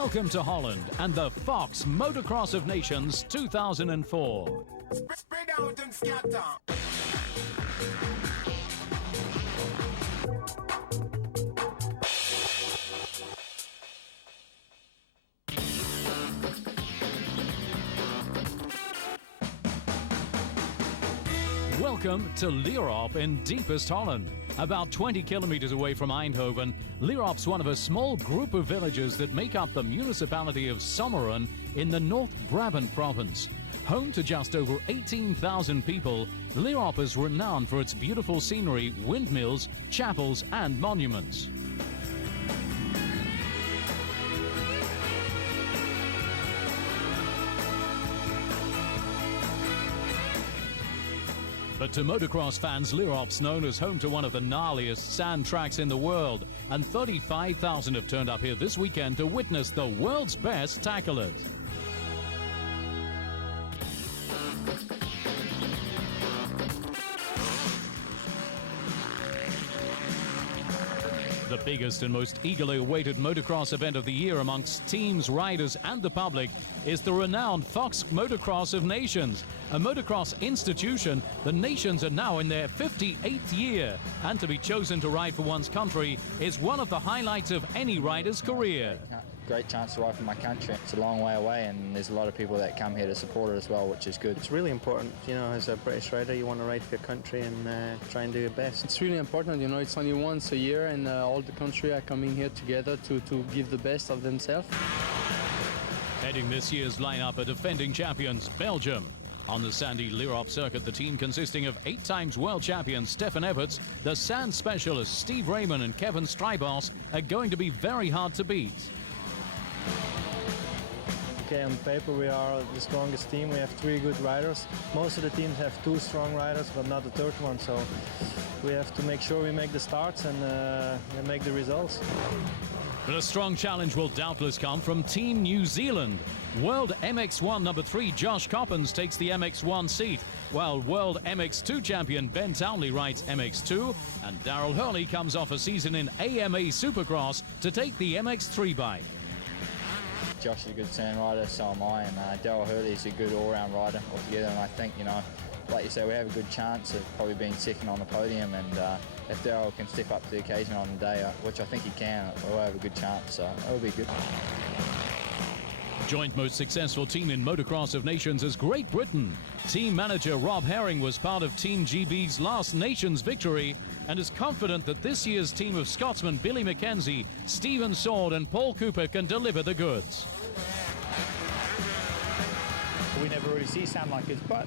Welcome to Holland and the Fox Motocross of Nations 2004. Spread out and scatter. Welcome to Lierop in deepest Holland. About 20 kilometers away from Eindhoven, Lierop's one of a small group of villages that make up the municipality of Sommeren in the North Brabant province. Home to just over 18,000 people, Lierop is renowned for its beautiful scenery, windmills, chapels and monuments. But to motocross fans, Lierop's known as home to one of the gnarliest sand tracks in the world, and 35,000 have turned up here this weekend to witness the world's best tackle it. The biggest and most eagerly awaited motocross event of the year amongst teams, riders and the public is the renowned Fox Motocross of Nations. A motocross institution, the nations are now in their 58th year, and to be chosen to ride for one's country is one of the highlights of any rider's career. Great chance to ride for my country. It's a long way away and there's a lot of people that come here to support it as well, which is good. It's really important, you know, as a British rider, you want to ride for your country and try and do your best. It's really important, you know, it's only once a year and all the country are coming here together to give the best of themselves. Heading this year's lineup are defending champions Belgium. On the sandy Lierop circuit, the team consisting of 8-time world champion Stefan Everts, the sand specialists Steve Ramon and Kevin Strijbos are going to be very hard to beat. Okay, on paper we are the strongest team. We have 3 good riders. Most of the teams have 2 strong riders, but not the third one. So we have to make sure we make the starts and make the results. But a strong challenge will doubtless come from Team New Zealand. World MXoN number 3 Josh Coppens takes the MXoN seat, while World MX2 champion Ben Townley rides MX2, and Daryl Hurley comes off a season in AMA Supercross to take the MX3 bike. Josh is a good sand rider, so am I, and Daryl Hurley is a good all-round rider altogether, and I think, you know, like you say, we have a good chance of probably being second on the podium, and if Daryl can step up to the occasion on the day, which I think he can, we'll have a good chance, so it'll be good. Joint most successful team in Motocross of Nations is Great Britain. Team manager Rob Herring was part of Team GB's last Nations victory and is confident that this year's team of Scotsmen Billy Mackenzie, Stephen Sword and Paul Cooper can deliver the goods. We never really see sand like this, but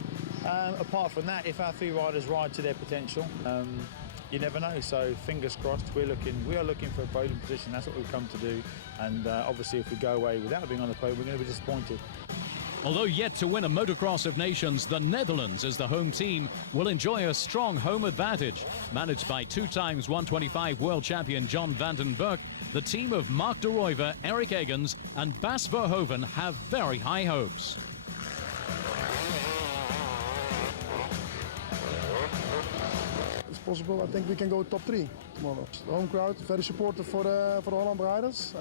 apart from that, if our 3 riders ride to their potential, you never know. So fingers crossed, we are looking for a podium position. That's what we've come to do. And obviously, if we go away without being on the podium, we're going to be disappointed. Although yet to win a Motocross of Nations, the Netherlands, as the home team, will enjoy a strong home advantage. Managed by 2-time 125 world champion John van den Berg, the team of Mark de Ruyver, Eric Eggins and Bas Verhoeven have very high hopes. It's possible. I think we can go top 3 tomorrow. The home crowd very supportive for the Holland riders,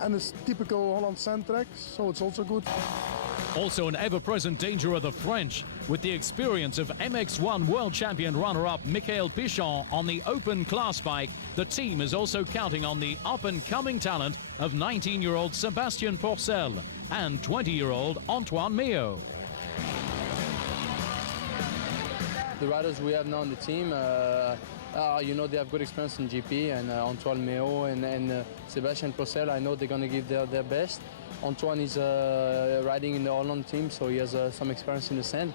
and it's typical Holland sand track, so it's also good. Also an ever-present danger of the French, with the experience of MX1 world champion runner-up Michael Pichon on the open class bike. The team is also counting on the up-and-coming talent of 19-year-old Sébastien Pourcel and 20-year-old Antoine Meo. The riders we have now on the team, you know, they have good experience in GP, and Antoine Meo and Sébastien Pourcel, I know they're going to give their best. Antoine is riding in the Holland team, so he has some experience in the sand.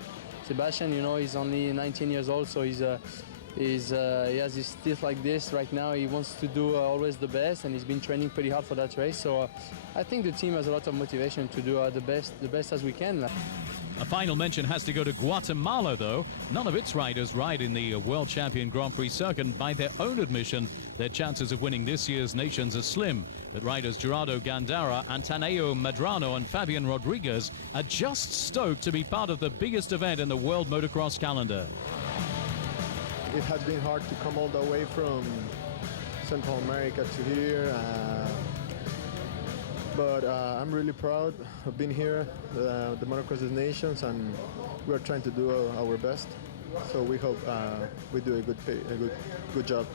Sébastien, you know, he's only 19 years old, so he has his teeth like this right now. He wants to do always the best, and he's been training pretty hard for that race. So I think the team has a lot of motivation to do the best as we can. A final mention has to go to Guatemala, though. None of its riders ride in the World Champion Grand Prix circuit. By their own admission, their chances of winning this year's Nations are slim. But riders Gerardo Gandara, Antonio Medrano and Fabian Rodriguez are just stoked to be part of the biggest event in the world motocross calendar. It has been hard to come all the way from Central America to here. but I'm really proud of being here. The Motocross is Nations, and we are trying to do our best. So we hope we do a good job.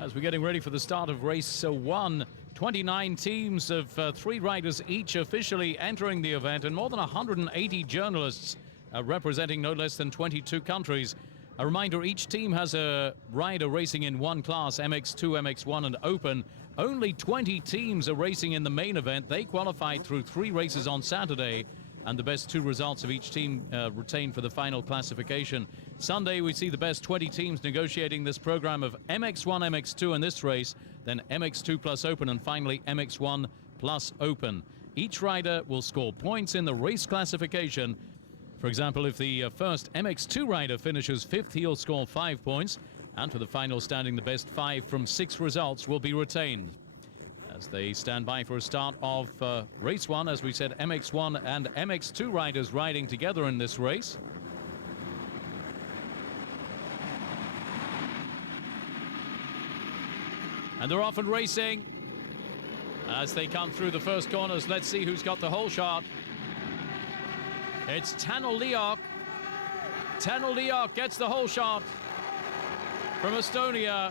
As we're getting ready for the start of race 1, 29 teams of 3 riders each officially entering the event, and more than 180 journalists representing no less than 22 countries. A reminder, each team has a rider racing in one class, MX2, MX1 and Open. Only 20 teams are racing in the main event. They qualified through 3 races on Saturday, and the best 2 results of each team retained for the final classification. Sunday, we see the best 20 teams negotiating this program of MX1, MX2 in this race, then MX2 plus Open, and finally MX1 plus Open. Each rider will score points in the race classification. For example, if the first MX2 rider finishes 5th, he'll score 5 points, and for the final standing, the best 5 from 6 results will be retained. As they stand by for a start of race 1, as we said, MX1 and MX2 riders riding together in this race. And they're off and racing. As they come through the first corners, let's see who's got the whole shot. It's Tanel Lierop. Tanel Lierop gets the whole shot from Estonia,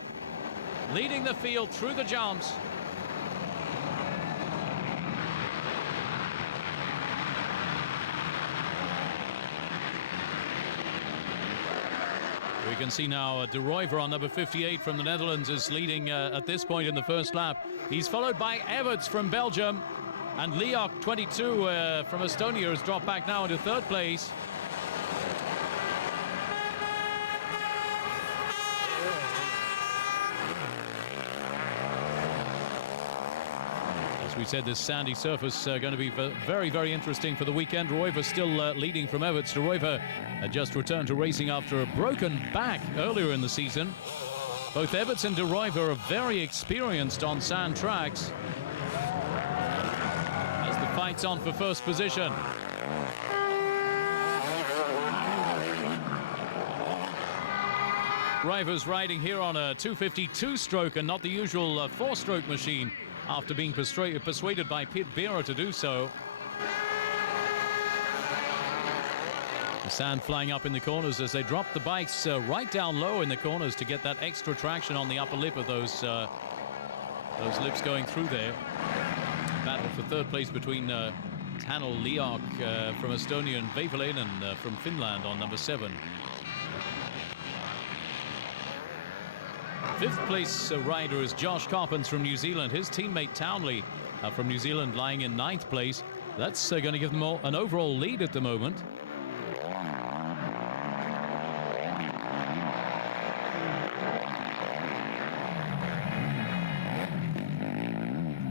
leading the field through the jumps. We can see now De Ruyver on number 58 from the Netherlands is leading at this point in the first lap. He's followed by Everts from Belgium, and Lierop, 22 from Estonia, has dropped back now into 3rd place. As we said, this sandy surface going to be very, very interesting for the weekend. De Ruyver still leading from Everts. De Ruyver just returned to racing after a broken back earlier in the season. Both Everts and De Ruyver are very experienced on sand tracks. As the fight's on for first position. Ruyver's riding here on a 252 stroke and not the usual 4-stroke machine, after being persuaded by Pit Bera to do so. The sand flying up in the corners as they drop the bikes right down low in the corners to get that extra traction on the upper lip of those lips going through there. Battle for 3rd place between Tanel Lierop from Estonia and Veiviläinen from Finland on number 7. 5th place rider is Josh Coppens from New Zealand. His teammate Townley from New Zealand lying in 9th place. That's going to give them all an overall lead at the moment.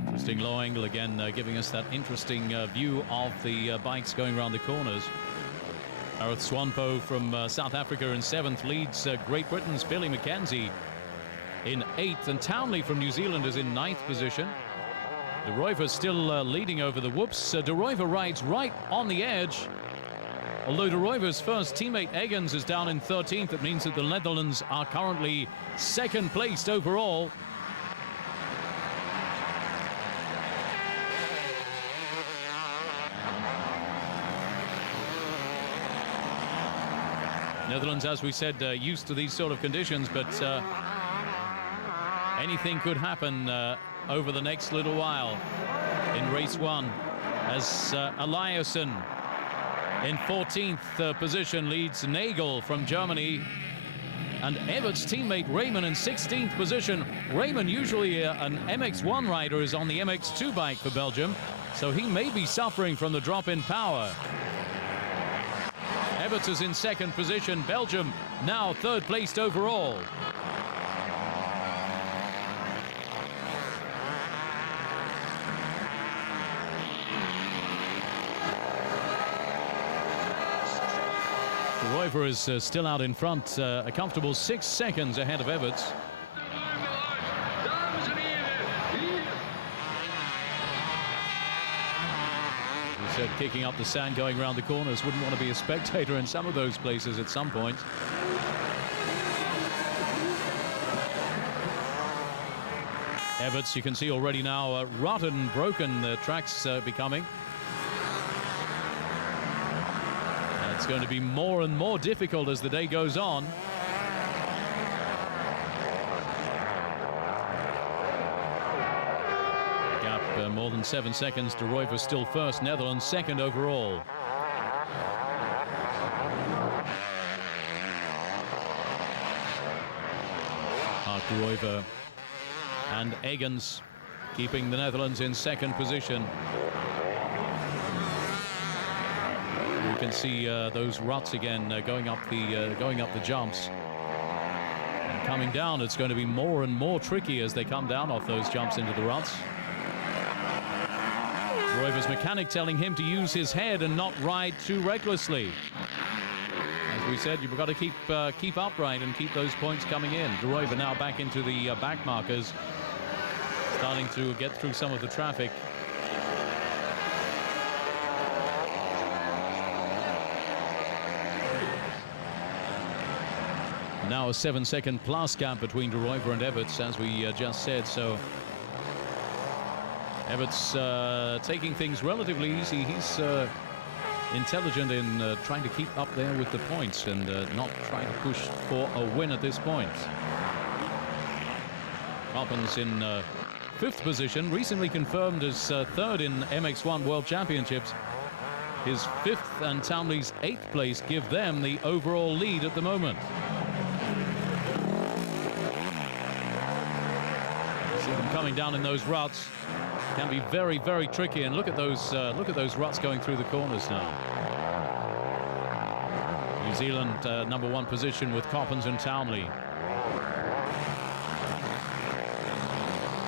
Interesting low angle again, giving us that interesting view of the bikes going around the corners. Gareth Swanpo from South Africa in 7th leads Great Britain's Billy McKenzie in 8th, and Townley from New Zealand is in 9th position. De Ruyver still leading over the whoops. De Ruyver rides right on the edge. Although De Ruyver's first teammate Eggens is down in 13th, it means that the Netherlands are currently 2nd placed overall. Netherlands, as we said, used to these sort of conditions, but anything could happen over the next little while in race 1, as Eliasson in 14th position leads Nagel from Germany, and Everts' teammate Raymond in 16th position. Raymond, usually an MX1 rider, is on the MX2 bike for Belgium, so he may be suffering from the drop in power. Everts is in 2nd position. Belgium now 3rd placed overall. Royver is still out in front, a comfortable 6 seconds ahead of Everts. He said kicking up the sand going around the corners, wouldn't want to be a spectator in some of those places at some point. Everts, you can see already now, rotted and broken the track's becoming. And it's going to be more and more difficult as the day goes on. Gap more than 7 seconds. De Ruyver still first, Netherlands second overall. De Ruyver and Eggens keeping the Netherlands in second position. You can see those ruts again going up the jumps. And coming down, it's going to be more and more tricky as they come down off those jumps into the ruts. Royver's mechanic telling him to use his head and not ride too recklessly. As we said, you've got to keep upright and keep those points coming in. De Ruyver now back into the back markers, starting to get through some of the traffic. Now a 7-second plus gap between De Ruyver and Everts, as we just said. So Everts taking things relatively easy. He's intelligent in trying to keep up there with the points and not trying to push for a win at this point. Coppens in 5th position, recently confirmed as 3rd in MXoN World Championships. His 5th and Townley's 8th place give them the overall lead at the moment. See them coming down in those ruts. Can be very, very tricky, and look at those ruts going through the corners now. New Zealand #1 position with Coppens and Townley.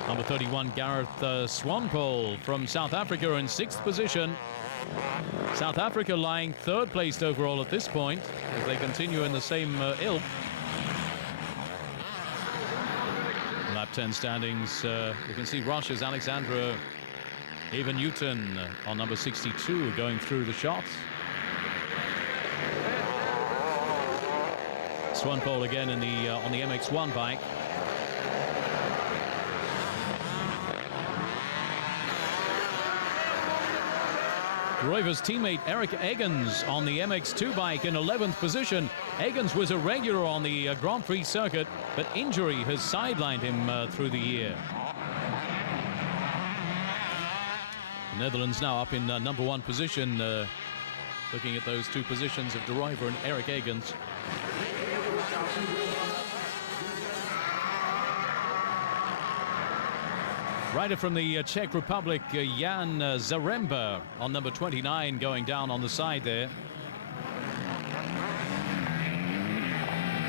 Number 31, Gareth Swanepoel from South Africa in 6th position. South Africa lying 3rd placed overall at this point as they continue in the same ilk. Lap 10 standings, you can see Russia's Alexandra Eva Newton on number 62 going through the shots. Swanepoel again in the on the MX1 bike. De Ruyver's teammate Eric Eggens on the MX2 bike in 11th position. Eggens was a regular on the Grand Prix circuit, but injury has sidelined him through the year. The Netherlands now up in #1 position, looking at those 2 positions of De Ruyver and Eric Eggens. Rider from the Czech Republic, Jan Zaremba on number 29 going down on the side there.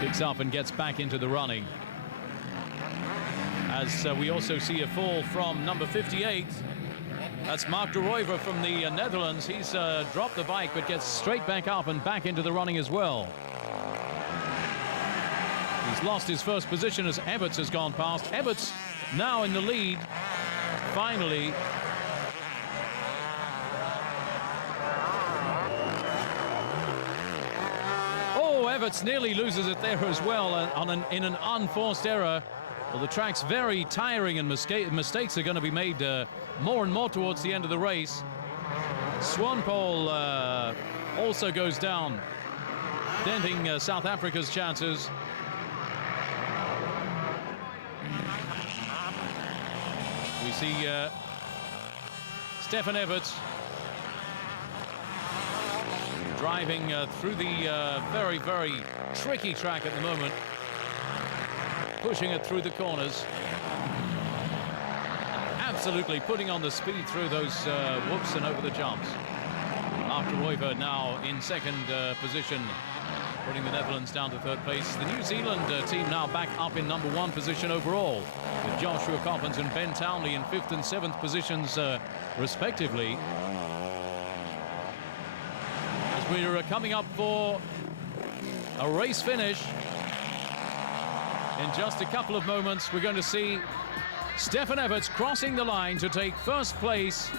Picks up and gets back into the running. As we also see a fall from number 58. That's Mark De Ruyver from the Netherlands. He's dropped the bike but gets straight back up and back into the running as well. He's lost his first position as Everts has gone past. Everts now in the lead. Finally. Oh, Everts nearly loses it there as well in an unforced error. Well, the track's very tiring and mistakes are going to be made more and more towards the end of the race. Swanepoel also goes down, denting South Africa's chances. We see Stefan Everts driving through the very, very tricky track at the moment, pushing it through the corners, absolutely putting on the speed through those whoops and over the jumps. Mark De Ruyver now in 2nd position, putting the Netherlands down to 3rd place. The New Zealand team now back up in #1 position overall, with Joshua Coppens and Ben Townley in 5th and 7th positions respectively. As we're coming up for a race finish. In just a couple of moments, we're going to see Stefan Everts crossing the line to take first place.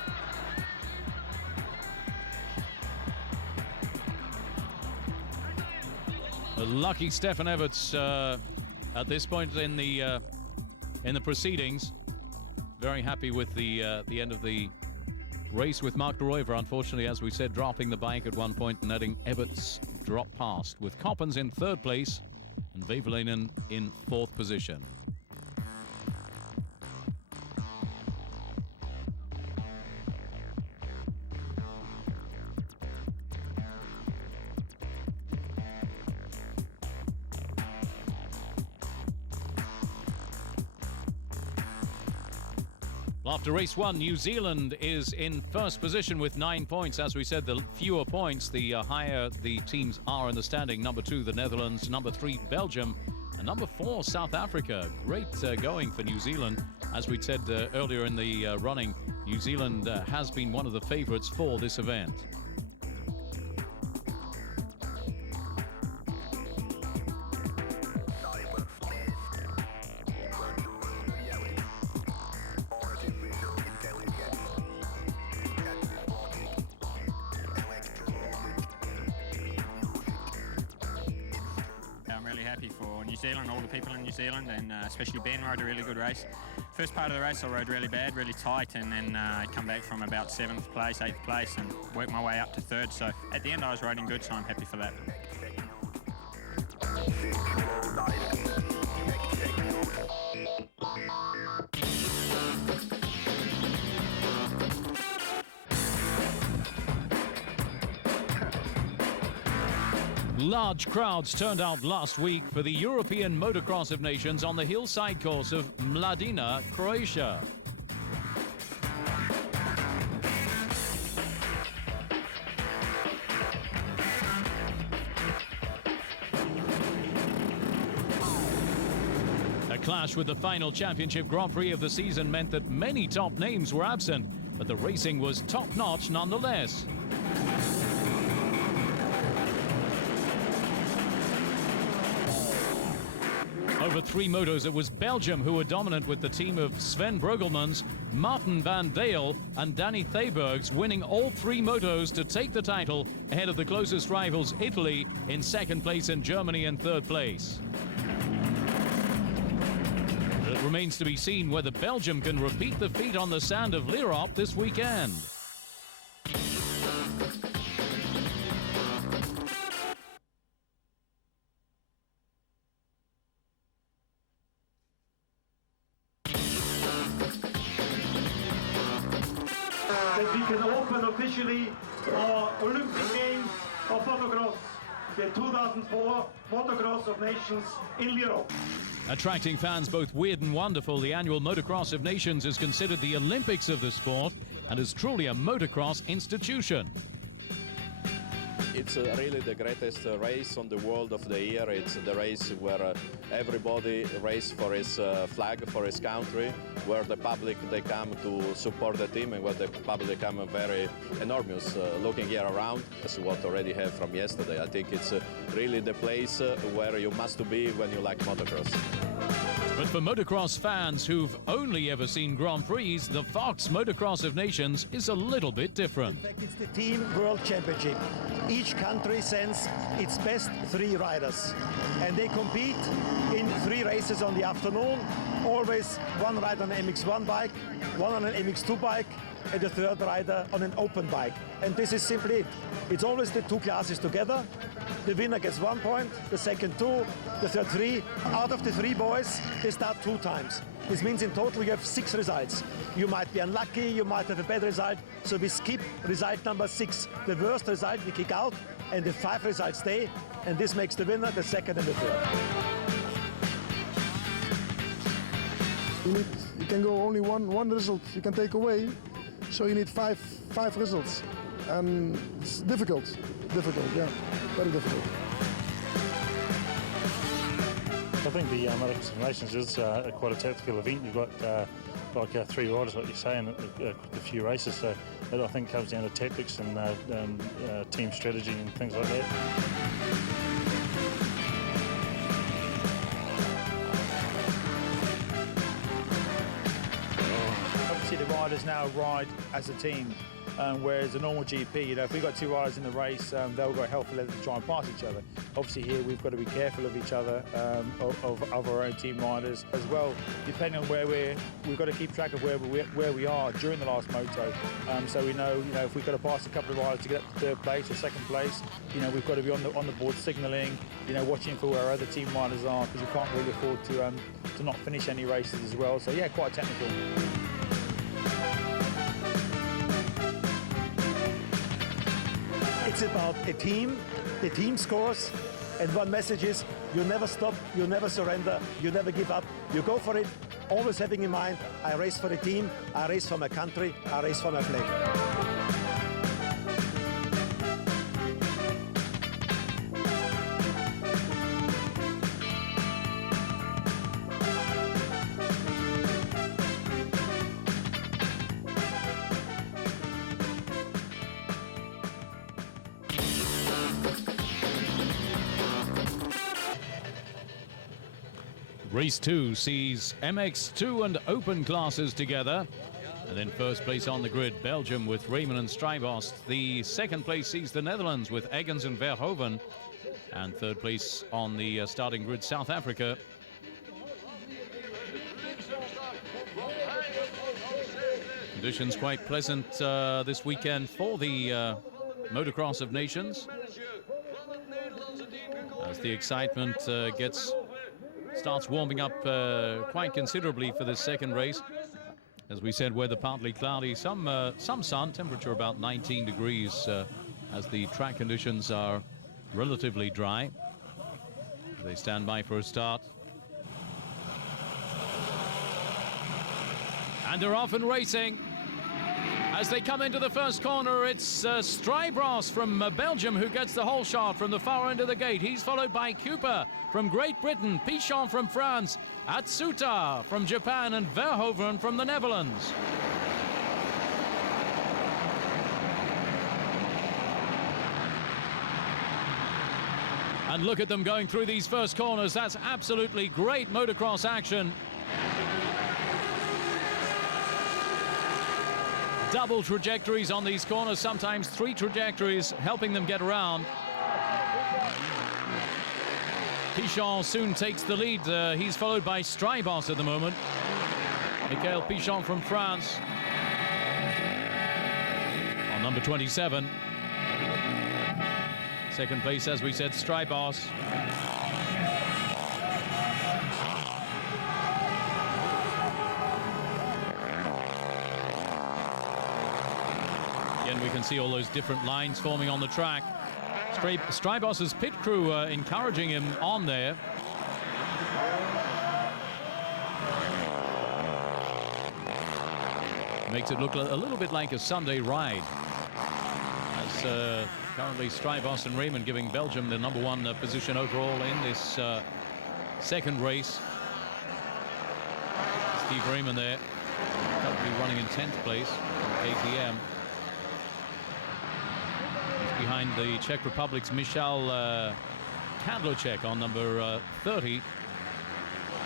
A lucky Stefan Everts at this point in the proceedings. Very happy with the end of the race with Mark de Ruyver, unfortunately, as we said, dropping the bike at one point and letting Everts drop past, with Coppens in third place and Vevelainen in fourth position. After race one, New Zealand is in first position with 9 points. As we said, the fewer points, the higher the teams are in the standing. Number 2, the Netherlands. Number 3, Belgium. And number 4, South Africa. Great going for New Zealand. As we said earlier in the running, New Zealand has been one of the favorites for this event. For New Zealand, all the people in New Zealand, and especially Ben rode a really good race. First part of the race I rode really bad, really tight, and then I come back from about 7th place, 8th place, and worked my way up to 3rd. So at the end I was riding good, so I'm happy for that. Large crowds turned out last week for the European Motocross of Nations on the hillside course of Mladina, Croatia. A clash with the final championship Grand Prix of the season meant that many top names were absent, but the racing was top-notch nonetheless. Over 3 motos, it was Belgium who were dominant, with the team of Sven Brogelmans, Martin van Dale and Danny Thaybergs winning all 3 motos to take the title ahead of the closest rivals, Italy, in 2nd place and Germany in 3rd place. It remains to be seen whether Belgium can repeat the feat on the sand of Lierop this weekend. That we can open officially our Olympic Games of Motocross, the 2004 Motocross of Nations in Lierop. Attracting fans both weird and wonderful, the annual Motocross of Nations is considered the Olympics of the sport and is truly a motocross institution. It's really the greatest race on the world of the year. It's the race where everybody races for his flag, for his country, where the public, they come to support the team, and where the public come very enormous. Looking here around, that's what I already have from yesterday. I think it's really the place where you must be when you like motocross. But for motocross fans who've only ever seen Grand Prix, the Fox Motocross of Nations is a little bit different. In fact, it's the Team World Championship. Each country sends its best 3 riders, and they compete in 3 races on the afternoon. Always one rider on an MX1 bike, one on an MX2 bike, and the 3rd rider on an open bike. And this is simply it. It's always the 2 classes together. The winner gets 1 point, the second 2, the third 3. Out of the 3 boys, they start 2 times. This means in total you have 6 results. You might be unlucky, you might have a bad result, so we skip result number 6. The worst result we kick out, and the 5 results stay, and this makes the winner, the second and the third. You can go only one result you can take away, so you need five results, and it's difficult, yeah, very difficult. I think the Motocross of Nations is quite a tactical event. You've got like 3 riders, like you say, and a few races. So it, I think, comes down to tactics and team strategy and things like that. now ride as a team. Whereas a normal GP, you know, if we've got two riders in the race, they'll go hell for leather to try and pass each other. Obviously here we've got to be careful of each other, of our own team riders as well. Depending on where we've got to keep track of where we are during the last moto. So we know, you know, if we've got to pass a couple of riders to get up to third place or second place, you know, we've got to be on the board signalling, you know, watching for where our other team riders are, because we can't really afford to not finish any races as well. So yeah, quite technical. It's about a team, the team scores, and one message is you never stop, you never surrender, you never give up, you go for it, always having in mind, I race for the team, I race for my country, I race for my flag. Race 2 sees MX2 and Open classes together. And then first place on the grid, Belgium with Ramon and Strijbos. The second place sees the Netherlands with Eggens and Verhoeven. And third place on the starting grid, South Africa. Conditions quite pleasant this weekend for the Motocross of Nations, as the excitement starts warming up quite considerably for this second race. As we said, weather partly cloudy, some sun, temperature about 19 degrees as the track conditions are relatively dry. They stand by for a start. And they're off and racing. As they come into the first corner, it's Strijbos from Belgium who gets the whole shot from the far end of the gate. He's followed by Cooper from Great Britain, Pichon from France, Atsuta from Japan, and Verhoeven from the Netherlands. And look at them going through these first corners. That's absolutely great motocross action. Double trajectories on these corners, sometimes three trajectories, helping them get around. Pichon soon takes the lead. He's followed by Strijbos at the moment. Michael Pichon from France on number 27. Second place, as we said, Strijbos. Again, we can see all those different lines forming on the track. Strijbos' pit crew encouraging him on there. Makes it look a little bit like a Sunday ride. As currently Strijbos and Ramon giving Belgium the #1 position overall in this second race. Steve Ramon there, currently running in 10th place, KTM. Behind the Czech Republic's Michal Kadlacek on number 30.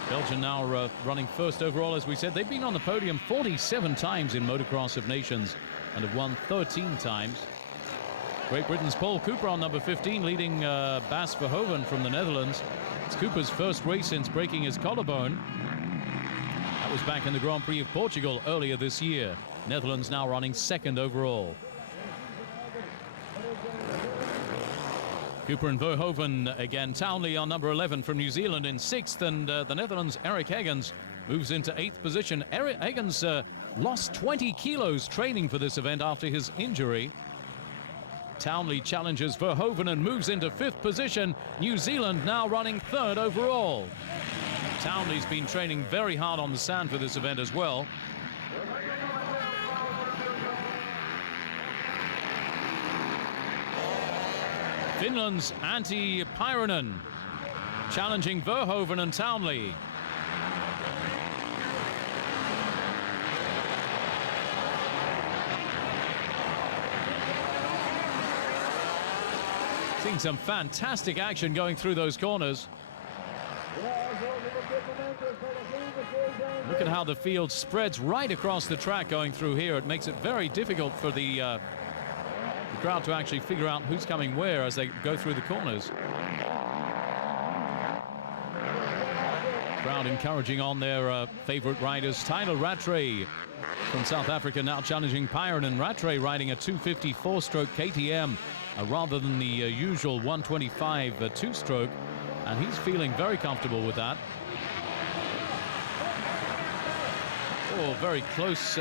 Belgium now running first overall, as we said. They've been on the podium 47 times in Motocross of Nations and have won 13 times. Great Britain's Paul Cooper on number 15, leading Bas Verhoeven from the Netherlands. It's Cooper's first race since breaking his collarbone. That was back in the Grand Prix of Portugal earlier this year. Netherlands now running second overall. Cooper and Verhoeven again. Townley on number 11 from New Zealand in 6th, and the Netherlands' Eric Eggens moves into 8th position. Eric Eggens lost 20 kilos training for this event after his injury. Townley challenges Verhoeven and moves into 5th position. New Zealand now running 3rd overall. Townley's been training very hard on the sand for this event as well. Finland's Antti Pyronen challenging Verhoeven and Townley. Seeing some fantastic action going through those corners. Look at how the field spreads right across the track going through here. It makes it very difficult for the crowd to actually figure out who's coming where as they go through the corners. Crowd encouraging on their favorite riders. Tyler Rattray from South Africa now challenging Pyron, Rattray riding a 254 stroke KTM rather than the usual 125 two-stroke, and he's feeling very comfortable with that. Oh, very close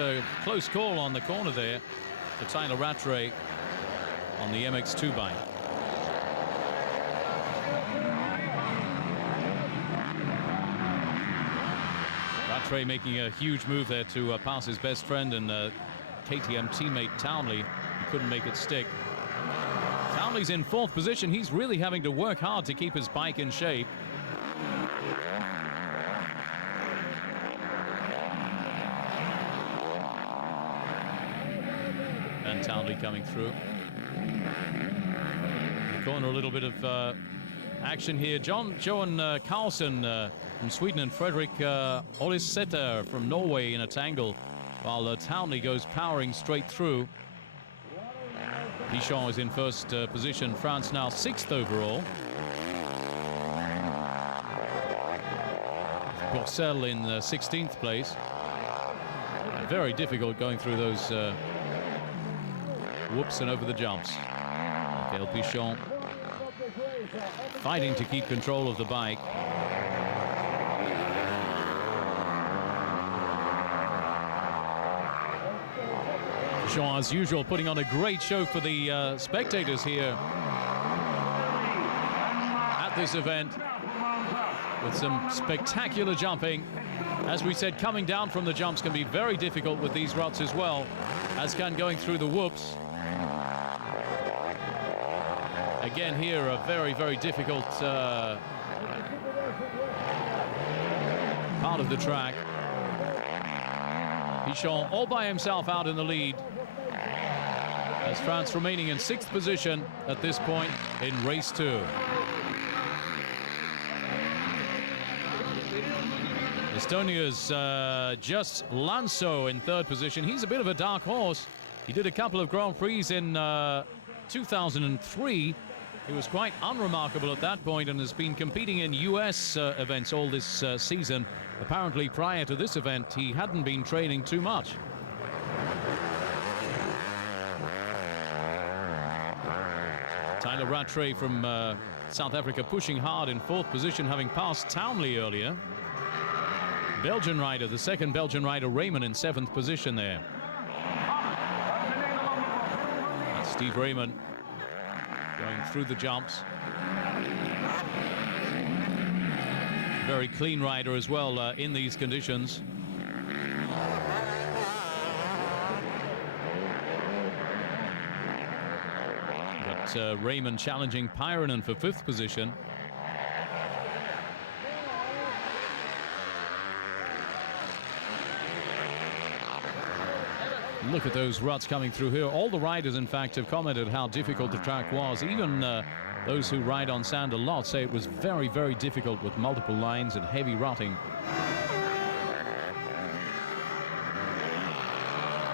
call on the corner there for Tyler Rattray on the MX2 bike. Rattray making a huge move there to pass his best friend and KTM teammate Townley. He couldn't make it stick. Townley's in 4th position. He's really having to work hard to keep his bike in shape. And Townley coming through. Corner, a little bit of action here. Johan Carlsen from Sweden and Fredrik Olisseter from Norway in a tangle, while Townley goes powering straight through. Pichon is in 1st position. France now 6th overall. Porcel in 16th place. Very difficult going through those whoops and over the jumps. Michael Pichon fighting to keep control of the bike. Pichon, as usual, putting on a great show for the spectators here at this event with some spectacular jumping. As we said, coming down from the jumps can be very difficult with these ruts as well, as can going through the whoops. Again here, a very, very difficult part of the track. Pichon all by himself out in the lead, as France remaining in 6th position at this point in race 2. Estonia's Just Lanso in 3rd position. He's a bit of a dark horse. He did a couple of Grand Prix in 2003. He was quite unremarkable at that point and has been competing in US events all this season. Apparently prior to this event he hadn't been training too much. Tyler Rattray from South Africa pushing hard in 4th position, having passed Townley earlier. Belgian rider, the 2nd Belgian rider, Ramon, in 7th position there. That's Steve Ramon going through the jumps. Very clean rider as well in these conditions. But Ramon challenging Pyronen for 5th position. Look at those ruts coming through here. All the riders, in fact, have commented how difficult the track was. Even those who ride on sand a lot say it was very, very difficult with multiple lines and heavy rutting.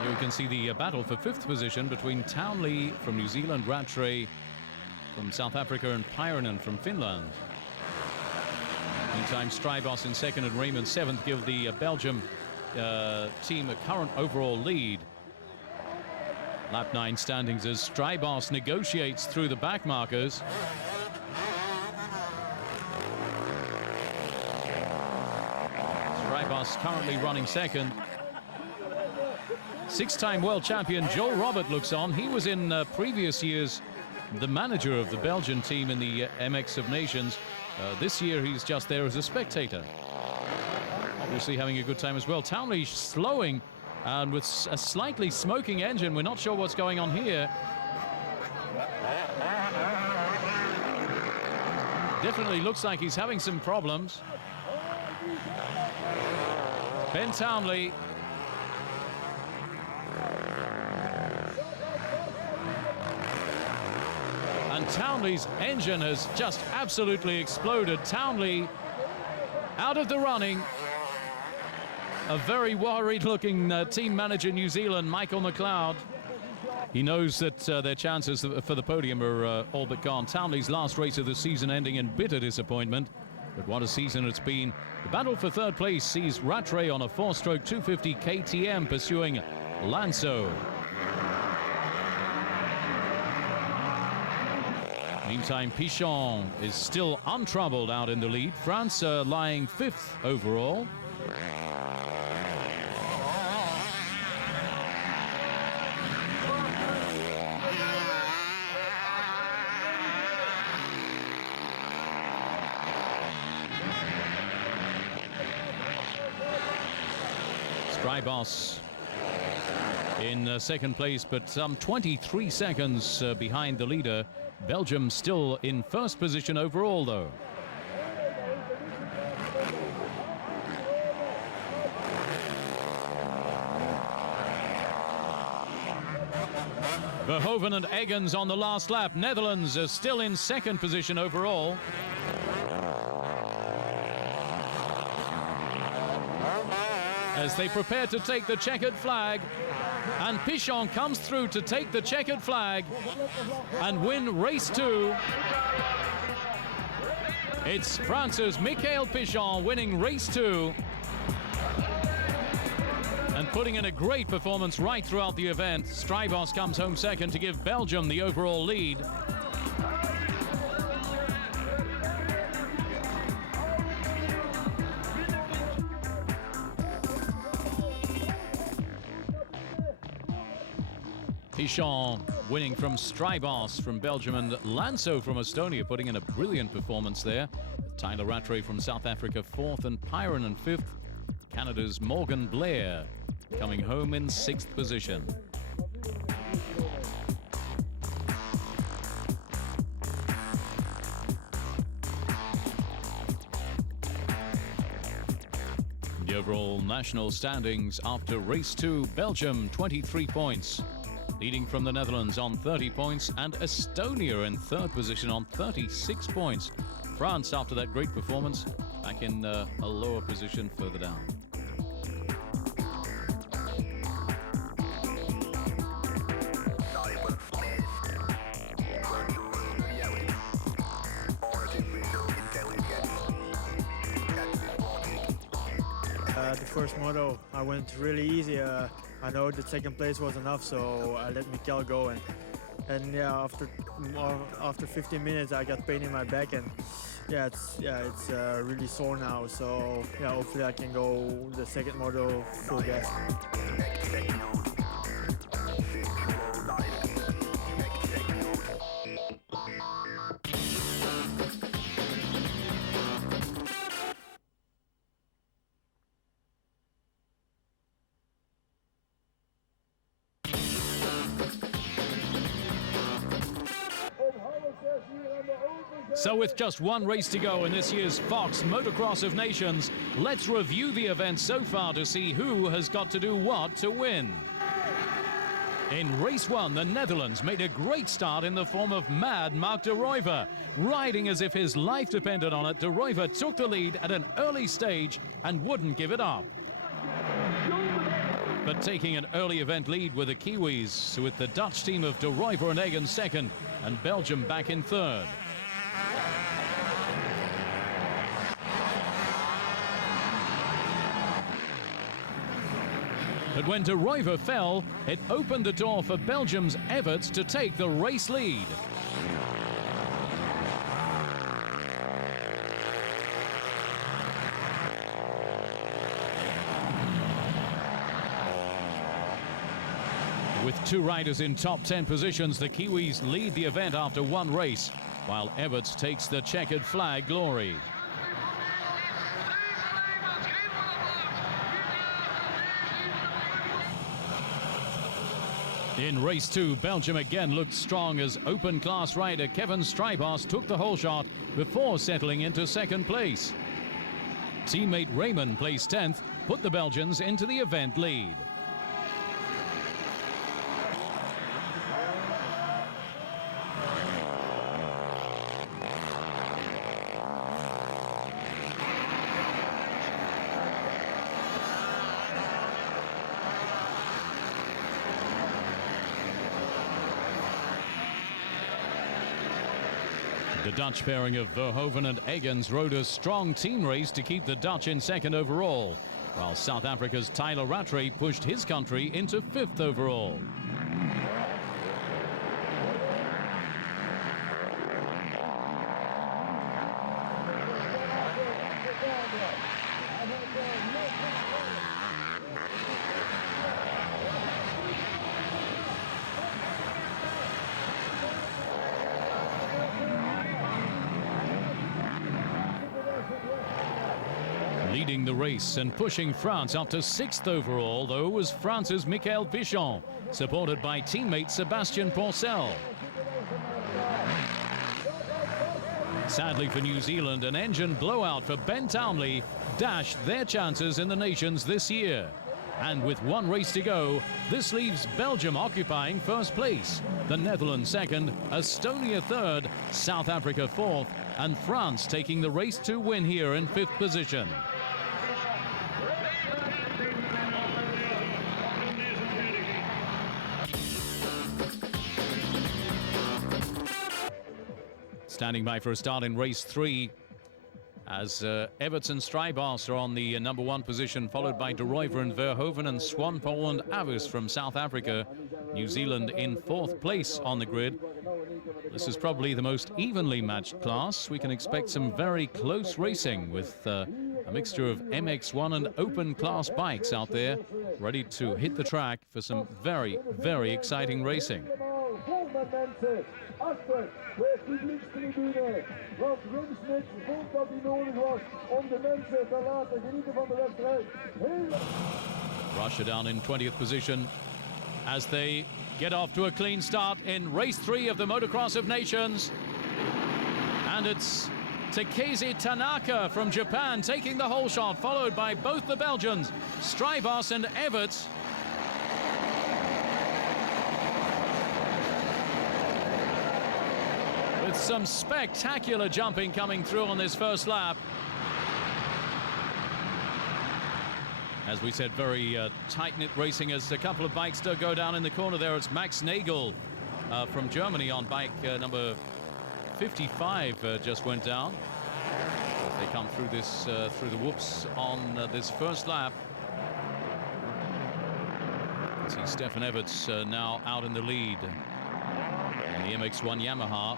Here we can see the battle for 5th position between Townley from New Zealand, Rattray from South Africa, and Pyronen from Finland. Meantime, Strijbos in 2nd and Ramon 7th give the Belgium team a current overall lead. Lap 9 standings as Strijbos negotiates through the back markers. Strijbos currently running 2nd. 6-time world champion Joel Robert looks on. He was in previous years the manager of the Belgian team in the MX of Nations. This year he's just there as a spectator. Obviously having a good time as well. Townley slowing and with a slightly smoking engine. We're not sure what's going on here. Definitely looks like he's having some problems. Ben Townley. And Townley's engine has just absolutely exploded. Townley out of the running. A very worried-looking team manager, New Zealand, Michael McLeod. He knows that their chances for the podium are all but gone. Townley's last race of the season ending in bitter disappointment. But what a season it's been. The battle for third place sees Rattray on a 4-stroke 250 KTM pursuing Lanso. Meantime, Pichon is still untroubled out in the lead. France lying 5th overall. Strijbos in second place, but some 23 seconds behind the leader. Belgium still in first position overall, though. Verhoeven and Eggens on the last lap. Netherlands are still in second position overall. As they prepare to take the checkered flag, and Pichon comes through to take the checkered flag and win race 2. It's France's Michael Pichon winning race 2 and putting in a great performance right throughout the event. Strijbos comes home second to give Belgium the overall lead. Pichon winning from Strijbos from Belgium and Lanso from Estonia putting in a brilliant performance there. Tyler Rattray from South Africa 4th and Pyron 5th. Canada's Morgan Blair coming home in 6th position. The overall national standings after race 2, Belgium 23 points. Leading from the Netherlands on 30 points, and Estonia in 3rd position on 36 points. France, after that great performance, back in a lower position further down. The first moto, I went really easy. I know the second place was enough, so I let Mikel go, and yeah, after 15 minutes, I got pain in my back, and it's really sore now. So yeah, hopefully I can go the second moto full gas. So with just one race to go in this year's Fox Motocross of Nations, let's review the event so far to see who has got to do what to win. In race 1, the Netherlands made a great start in the form of Mad Mark de Ruyver. Riding as if his life depended on it, de Ruyver took the lead at an early stage and wouldn't give it up. But taking an early event lead were the Kiwis, with the Dutch team of de Ruyver and Eggens second, and Belgium back in third. But when de Ruyver fell, it opened the door for Belgium's Everts to take the race lead. With 2 riders in top 10 positions, the Kiwis lead the event after 1 race, while Everts takes the checkered flag glory. In race 2, Belgium again looked strong as open class rider Kevin Strijbos took the whole shot before settling into second place. Teammate Raymond placed 10th, put the Belgians into the event lead. The Dutch pairing of Verhoeven and Eggens rode a strong team race to keep the Dutch in second overall, while South Africa's Tyler Rattray pushed his country into fifth overall. Leading the race and pushing France up to sixth overall, though, was France's Michael Pichon, supported by teammate Sebastian Pourcel. Sadly for New Zealand, an engine blowout for Ben Townley dashed their chances in the nations this year. And with one race to go, this leaves Belgium occupying first place, the Netherlands second, Estonia third, South Africa fourth, and France taking the race to win here in fifth position. Standing by for a start in race 3 as Everts and Strijbos are on the number 1 position, followed by De Ruyver and Verhoeven, and Swanpoel and Avis from South Africa. New Zealand in 4th place on the grid. This is probably the most evenly matched class. We can expect some very close racing with a mixture of MXoN and open class bikes out there ready to hit the track for some very, very exciting racing. Achter, de publiekstribune, want Wim Smits vond dat hij nodig was om de mensen te laten genieten van de wedstrijd. Russia down in 20th position as they get off to a clean start in race 3 of the Motocross of Nations. And it's Takeshi Tanaka from Japan taking the whole shot, followed by both the Belgians, Strijbos and Everts. With some spectacular jumping coming through on this first lap. As we said, very tight-knit racing as a couple of bikes still go down in the corner there. It's Max Nagel from Germany on bike number 55 just went down. They come through this through the whoops on this first lap. See Stefan Everts now out in the lead in the MX1 Yamaha.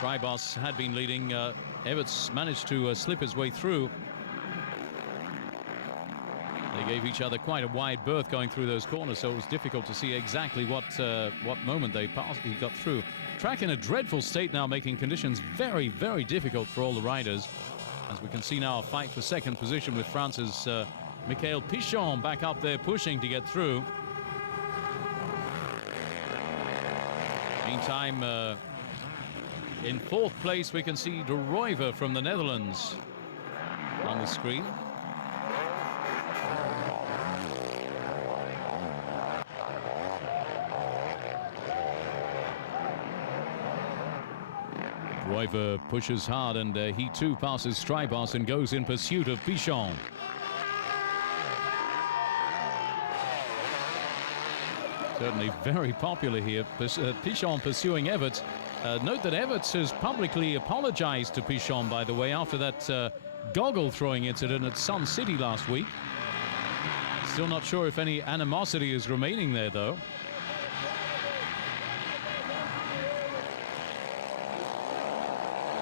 Strijbos had been leading. Everts managed to slip his way through. They gave each other quite a wide berth going through those corners, so it was difficult to see exactly what moment he got through. Track in a dreadful state now, making conditions very, very difficult for all the riders. As we can see now, a fight for second position with France's Michael Pichon back up there pushing to get through. Meantime, in 4th place, we can see De Ruyver from the Netherlands on the screen. Ruyver pushes hard, and he too passes Strijbos and goes in pursuit of Pichon. Certainly very popular here. Pichon pursuing Everts. Note that Everts has publicly apologized to Pichon, by the way, after that goggle throwing incident at Sun City last week. Still not sure if any animosity is remaining there, though.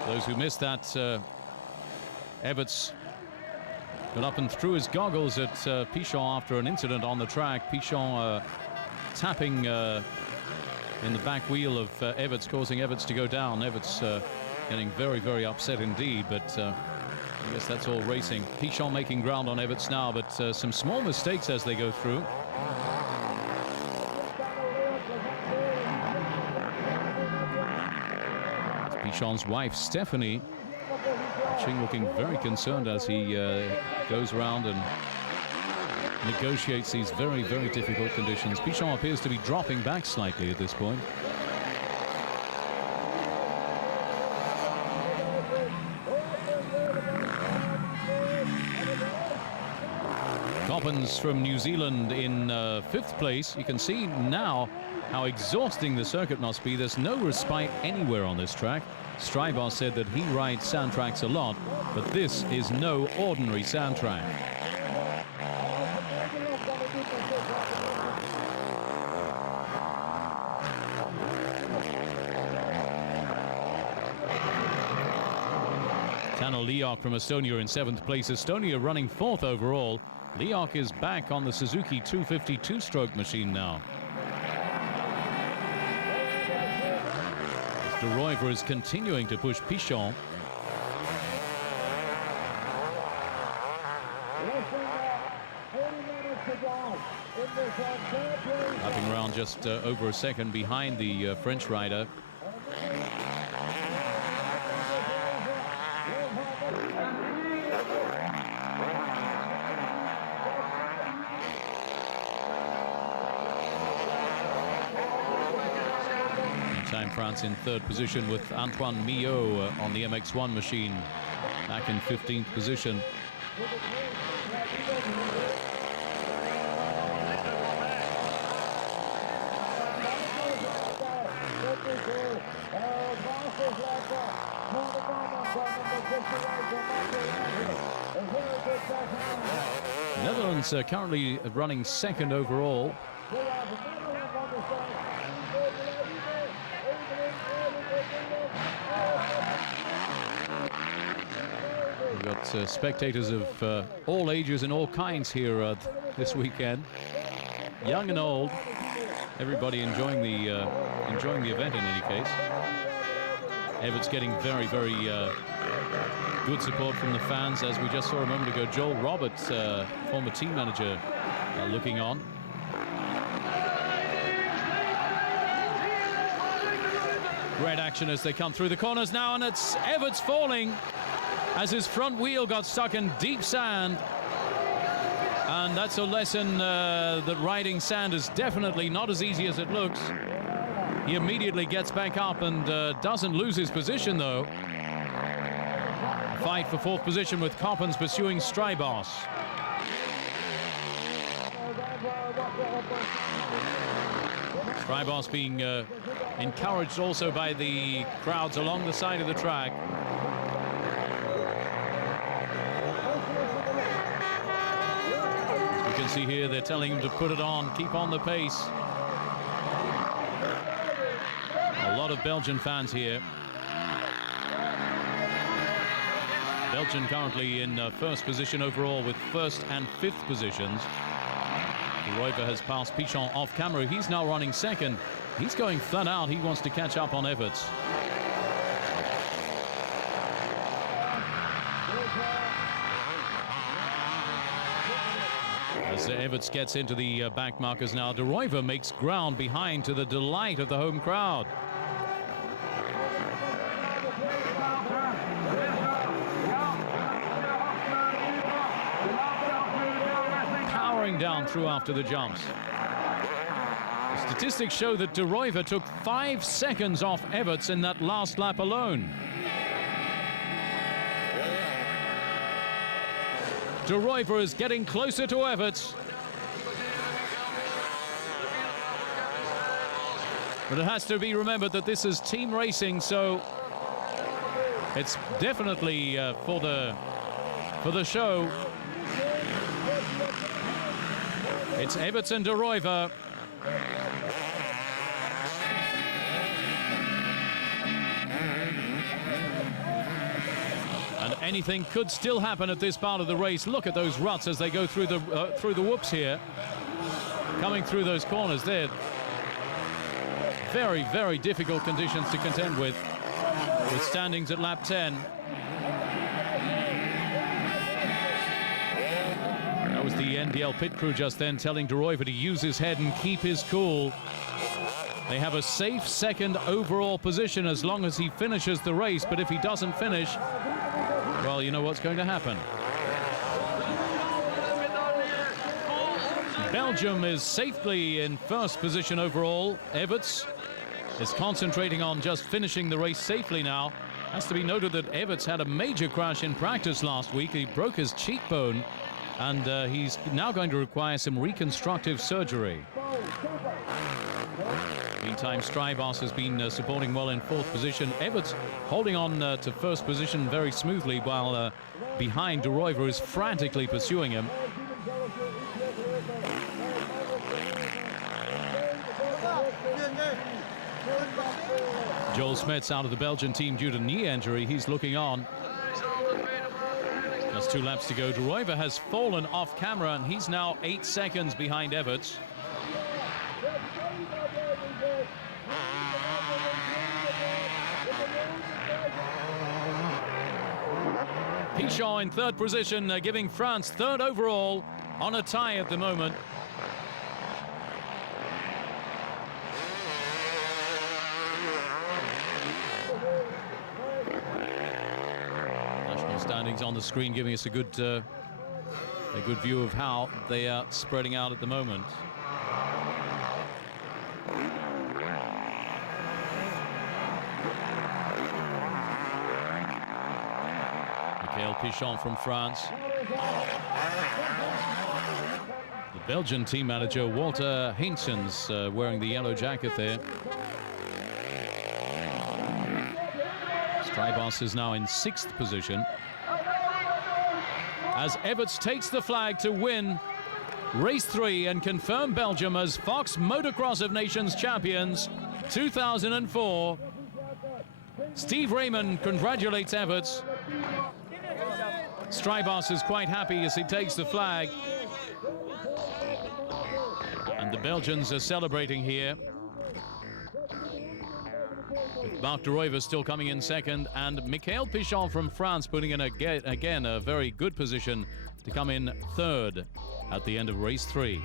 Those who missed that, Everts got up and threw his goggles at Pichon after an incident on the track. Pichon tapping in the back wheel of Everts, causing Everts to go down. Everts getting very, very upset indeed, but I guess that's all racing. Pichon making ground on Everts now, but some small mistakes as they go through. Pichon's wife, Stephanie, watching, looking very concerned as he goes around and negotiates these very, very difficult conditions. Pichon appears to be dropping back slightly at this point. Coppens from New Zealand in 5th place. You can see now how exhausting the circuit must be. There's no respite anywhere on this track. Strijbos said that he rides sand tracks a lot, but this is no ordinary sand track. Lierop from Estonia in 7th place. Estonia running 4th overall. Lierop is back on the Suzuki 250 two-stroke machine now. De Ruyver is continuing to push Pichon. Lapping around just over a second behind the French rider. France in 3rd position with Antoine Millot on the MXoN machine, back in 15th position. Netherlands currently running 2nd overall. We've got spectators of all ages and all kinds here this weekend, young and old. Everybody enjoying the event in any case. Everts getting very, very good support from the fans, as we just saw a moment ago. Joel Roberts, former team manager, looking on. Great action as they come through the corners now, and it's Everts falling as his front wheel got stuck in deep sand. And that's a lesson that riding sand is definitely not as easy as it looks. He immediately gets back up and doesn't lose his position, though. Fight for 4th position with Coppens pursuing Strijbos. Strijbos being encouraged also by the crowds along the side of the track. You can see here they're telling him to put it on, keep on the pace. A lot of Belgian fans here. Belgium currently in 1st position overall with 1st and 5th positions. De Ruyver has passed Pichon off camera. He's now running 2nd. He's going flat out. He wants to catch up on Everts. As Everts gets into the back markers now, De Ruyver makes ground behind to the delight of the home crowd. Powering down through after the jumps. The statistics show that De Ruyver took 5 seconds off Everts in that last lap alone. De Ruyver is getting closer to Everts. But it has to be remembered that this is team racing, so it's definitely for the show. It's Everts and De Ruyver. And anything could still happen at this part of the race. Look at those ruts as they go through the whoops here. Coming through those corners there. Very, very difficult conditions to contend with standings at lap 10. That was the NDL pit crew just then telling De Ruyver to use his head and keep his cool. They have a safe 2nd overall position as long as he finishes the race, but if he doesn't finish, well, you know what's going to happen. Belgium is safely in 1st position overall. Everts is concentrating on just finishing the race safely now. Has to be noted that Everts had a major crash in practice last week. He broke his cheekbone, and he's now going to require some reconstructive surgery. Meantime, Strijbos has been supporting well in 4th position. Everts holding on to 1st position very smoothly, while behind De Ruyver is frantically pursuing him. Joel Smets out of the Belgian team due to knee injury. He's looking on. Just 2 laps to go. De Ruyver has fallen off camera, and he's now 8 seconds behind Everts. Pichon in 3rd position, giving France 3rd overall on a tie at the moment. National standings on the screen giving us a good view of how they are spreading out at the moment. Pichon from France. The Belgian team manager Walter Heinzens wearing the yellow jacket there. Strijbos is now in 6th position as Everts takes the flag to win race 3 and confirm Belgium as Fox Motocross of Nations champions 2004. Steve Ramon congratulates Everts. Strijbos is quite happy as he takes the flag. And the Belgians are celebrating here, with Marc De Ruyver still coming in 2nd, and Michael Pichon from France putting in again a very good position to come in 3rd at the end of race 3.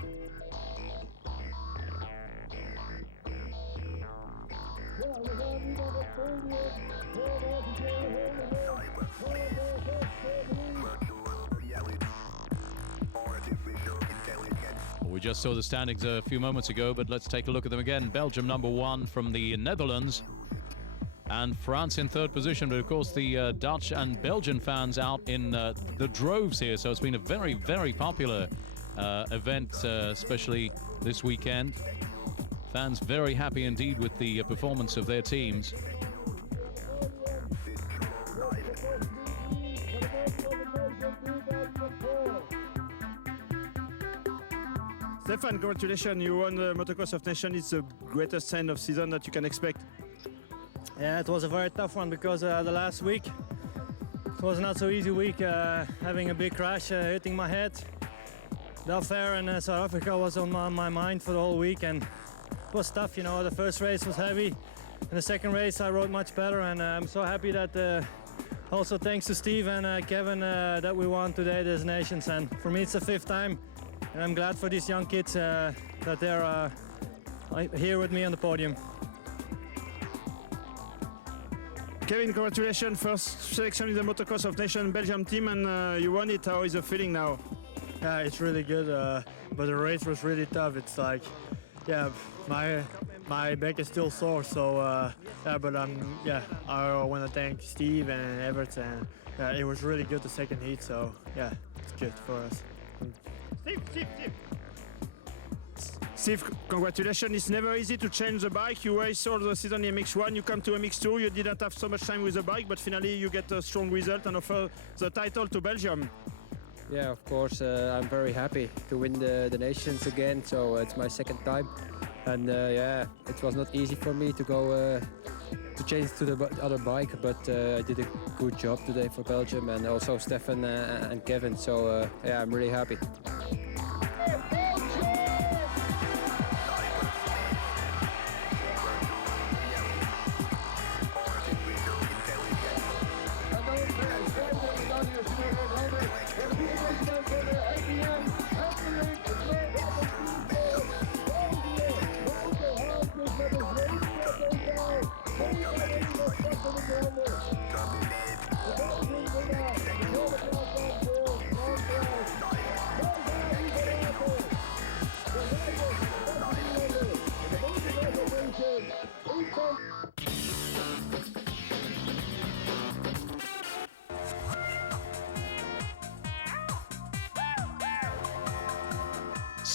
We just saw the standings a few moments ago, but let's take a look at them again. Belgium number 1 from the Netherlands, and France in 3rd position. But of course, the Dutch and Belgian fans out in the droves here. So it's been a very, very popular event, especially this weekend. Fans very happy indeed with the performance of their teams. Stefan, congratulations, you won the Motocross of Nations. It's the greatest end of season that you can expect. Yeah, it was a very tough one because the last week it was not so easy week, having a big crash, hitting my head. The affair in South Africa was on my mind for the whole week, and it was tough, you know. The first race was heavy, and the second race I rode much better, and I'm so happy that also thanks to Steve and Kevin that we won today this Nations, and for me it's the 5th time. And I'm glad for these young kids that they're here with me on the podium. Kevin, congratulations. First selection in the Motocross of Nations Belgium team, and you won it. How is the feeling now? Yeah, it's really good, but the race was really tough. It's like, yeah, my back is still sore, so yeah, but yeah, I want to thank Steve and Everts, and it was really good the second heat, so yeah, it's good for us. Steve, congratulations. It's never easy to change the bike. You race all the season in MX1, you come to MX2, you didn't have so much time with the bike, but finally you get a strong result and offer the title to Belgium. Yeah, of course, I'm very happy to win the Nations again, so it's my 2nd time. And yeah, it was not easy for me to go to change to the other bike, but I did a good job today for Belgium, and also Stefan and Kevin, so yeah, I'm really happy.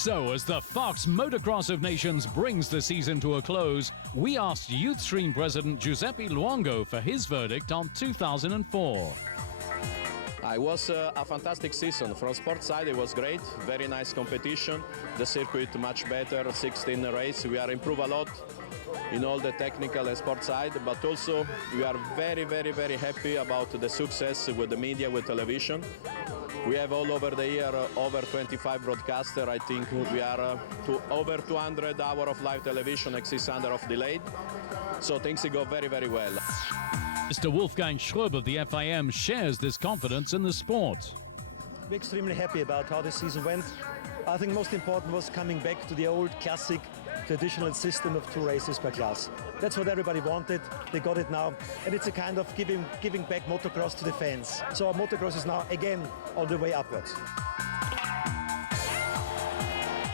So as the Fox Motocross of Nations brings the season to a close, we asked Youth Stream President Giuseppe Luongo for his verdict on 2004. It was a fantastic season. From sport side, it was great. Very nice competition. The circuit much better. 16 race. We are improved a lot in all the technical and sport side, but also we are very, very, very happy about the success with the media, with television. We have all over the year over 25 broadcasters. I think we are over 200 hours of live television and 600 of delayed. So things go very, very well. Mr. Wolfgang Schröb of the FIM shares this confidence in the sport. We're extremely happy about how the season went. I think most important was coming back to the old classic traditional system of 2 races per class. That's what everybody wanted. They got it now. And it's a kind of giving back motocross to the fans. So motocross is now again on the way upwards.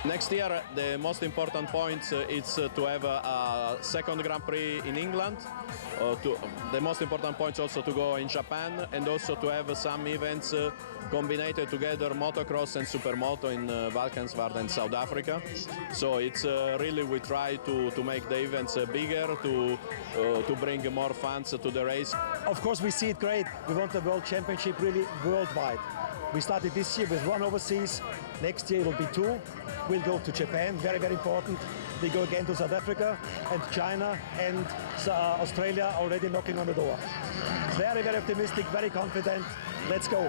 Next year, the most important point is to have a second Grand Prix in England. The most important point is also to go in Japan and also to have some events combined together, motocross and supermoto in Valkenswaard and South Africa. So it's really we try to make the events bigger, to bring more fans to the race. Of course, we see it great. We want the World Championship really worldwide. We started this year with 1 overseas. Next year it will be 2. We'll go to Japan, very, very important. We go again to South Africa and China and Australia already knocking on the door. Very, very optimistic, very confident. Let's go.